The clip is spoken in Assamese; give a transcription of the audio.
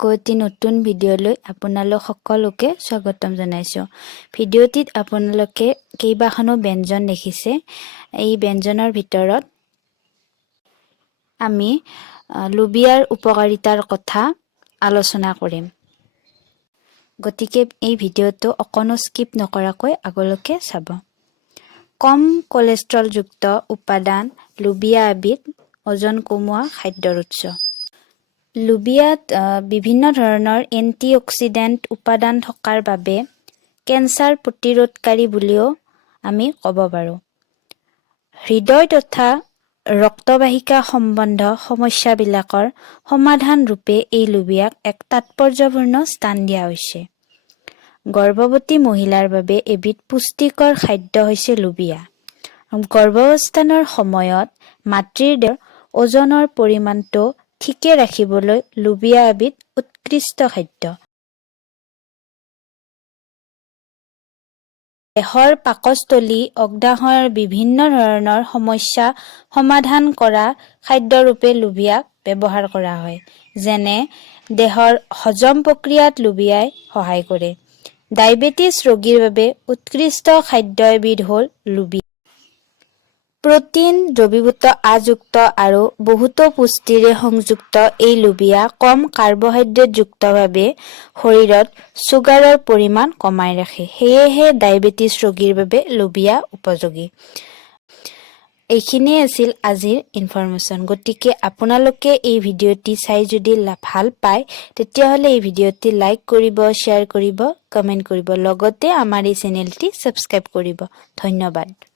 আকৌ এটি নতুন ভিডিঅ'লৈ আপোনালোক সকলোকে স্বাগতম জনাইছো। ভিডিঅ'টিত আপোনালোকে কেইবাখনো ব্যঞ্জন দেখিছে। এই ব্যঞ্জনৰ ভিতৰত আমি লুবিয়াৰ উপকাৰিতাৰ কথা আলোচনা কৰিম। গতিকে এই ভিডিঅ'টো অকণো স্কিপ নকৰাকৈ আগলৈকে চাব। কম কোলেষ্ট্ৰলযুক্ত উপাদান লুবিয়া এবিধ ওজন কমোৱা খাদ্যৰ উৎস। লুবিয়াত বিভিন্ন ধৰণৰ এন্টিঅক্সিডেন্ট উপাদান থকাৰ বাবে কেন্সাৰ প্ৰতিৰোধকাৰী বুলিও আমি ক'ব পাৰোঁ। হৃদয় তথা ৰক্তবাহিকা সম্বন্ধ সমস্যাবিলাকৰ সমাধান ৰূপে এই লুবিয়াক এক তাৎপৰ্যপূৰ্ণ স্থান দিয়া হৈছে। গৰ্ভৱতী মহিলাৰ বাবে এবিধ পুষ্টিকৰ খাদ্য হৈছে লুবিয়া। গৰ্ভাৱস্থানৰ সময়ত মাতৃৰ দেহৰ ওজনৰ পৰিমাণটো ঠিকে ৰাখিবলৈ লুবিয়া এবিধ উৎকৃষ্ট খাদ্য। দেহৰ পাকস্থলী অগ্নাশয়ৰ বিভিন্ন ধৰণৰ সমস্যা সমাধান কৰা খাদ্যৰূপে লুবিয়াক ব্যৱহাৰ কৰা হয়। যেনে দেহৰ হজম প্ৰক্ৰিয়াত লুবিয়াই সহায় কৰে। ডায়েবেটিছ ৰোগীৰ বাবে উৎকৃষ্ট খাদ্য এবিধ হ'ল লুবিয়া। প্ৰটিন, দ্ৰবীভূত আযুক্ত আৰু বহুতো পুষ্টিৰে সংযুক্ত এই লুবিয়া কম কাৰ্বহাইড্ৰেটযুক্তভাৱে শৰীৰত ছুগাৰৰ পৰিমাণ কমাই ৰাখে। সেয়েহে ডায়েবেটিছ ৰোগীৰ বাবে লুবিয়া উপযোগী। এইখিনিয়ে আছিল আজিৰ ইনফৰমেশ্যন। গতিকে আপোনালোকে এই ভিডিঅ'টি চাই যদি ভাল পায় তেতিয়াহ'লে এই ভিডিঅ'টি লাইক কৰিব, শ্বেয়াৰ কৰিব, কমেণ্ট কৰিব। লগতে আমাৰ এই চেনেলটি ছাবস্ক্ৰাইব কৰিব। ধন্যবাদ।